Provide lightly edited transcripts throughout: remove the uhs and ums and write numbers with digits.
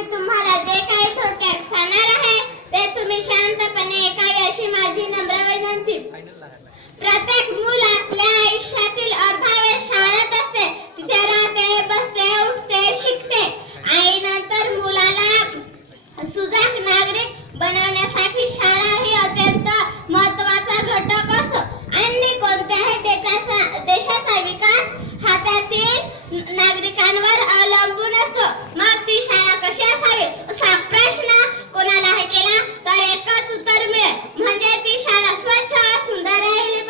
मी तुम्हाला जे काही थोडक्यात सांगणार आहे ते तुम्ही शांतपणे ऐकावे अशी माझी नम्र विनंती। प्रत्येक मूल आपल्या आयुष्यातील अर्धा वेळ शाळेत असते, तिथे राहते, बसते, उठते, शिकते आणि नंतर मुलाला सुजाण नागरिक बनवण्यासाठी शाळा ही अत्यंत महत्त्वाचा घटक असतो आणि कोणत्याही देशाचा विकास हा त्यातील नागरिकांवर अवलंबून असतो। मग ती शाळा कशी असावी असा प्रश्न कोणालाही केला तर एकच उत्तर मिळेल, म्हणजे ती शाळा स्वच्छ व सुंदर राहिली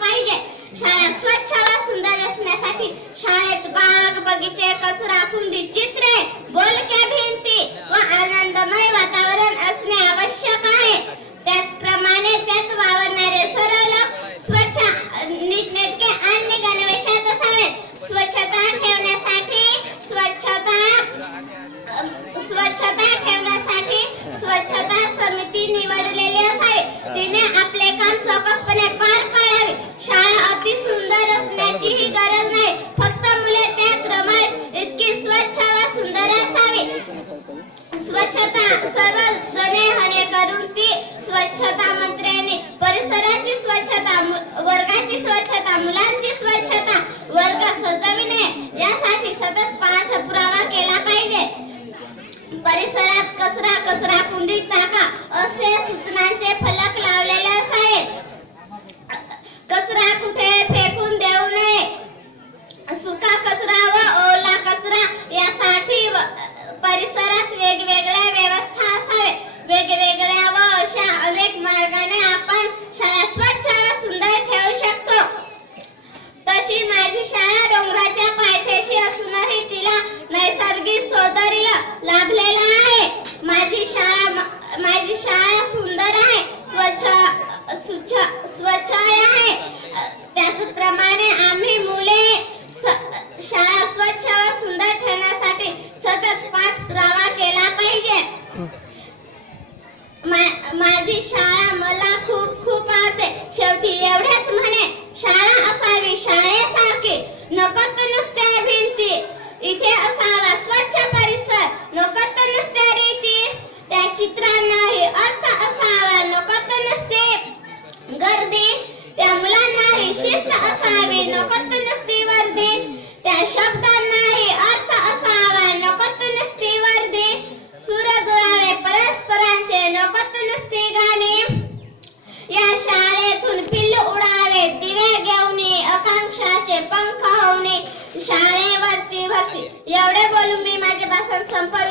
पाहिजे। शाळा स्वच्छ व सुंदर असण्यासाठी शाळेत बाग, बगीचे, कचरा, कुंडी, चित्रे, बोलक्या भिंती व आनंदमय वातावरण असणे आवश्यक आहे। त्याचप्रमाणे त्यात वावरणारे सर्व लोक स्वच्छ, नीटनेटके आणि गणवेशात असावेत। स्वच्छता ठेवण्यासाठी स्वच्छता समिती निवडलेली असावी, तिने आपले काम चोखपणे पार पाडावे। शाळा अति सुंदर असण्याची ही गरज नाही, फक्त मुले त्यात रमावीत इतकी स्वच्छ व सुंदर असावी। स्वच्छता सर्व जणे हणे करून ती स्वच्छता मंत्र्यांनी परिसराची स्वच्छता, वर्गाची स्वच्छता, मुलांची स्वच्छता, वर्ग सजविणे यासाठी सतत पाठपुरावा केला पाहिजे। परिसरात कचरा कुंडीत टाका असे सूचनांचे फलक लावलेले असावेत। कचरा कुठे फेकून देऊ नये। सुका कचरा व ओला कचरा यासाठी परिसरात वेगवेगळ्या व्यवस्था असावे। वेगवेगळ्या व अशा अनेक मार्गाने आपण शाळा स्वच्छ व सुंदर ठेवू शकतो। तशी माझी शाळा डोंगराच्या पायथ्याशी असूनही तिला नैसर्गिक सौंदर्य लाभलेलं आहे। माझी शाळा सुंदर आहे, स्वच्छ आहे। त्याचप्रमाणे आम्ही मुले शाळा स्वच्छ व सुंदर ठेवण्यासाठी सतत पाठपुरावा केला पाहिजे। माझी शाळा मला खूप खूप आवडते। शेवटी एवढेच म्हणे, शाळा असावी शाळेसारखी, नको तर नुसत्या भिंती, इथे असावा स्वच्छ परिसर, नको तर नुसत्या रीती, त्या चित्रांनाही अर्थ असावा, नको तर नुसते गर्दी, त्या मुलांनाही शिस्त असावी, नको तर नुसती वर्दी, त्या शब्दांनाही अर्थ असावा, नको तर नुसती वर्दी, सूर जुळावे परस्परांचे, नको तर नुसती गाणी, या शाळेतून पिल्लू उडावे दिवे घेऊन, आकांक्षाचे पंख होऊन, शाळेवरती भक्ती। एवढे बोलून मी माझे भाषण संपवले।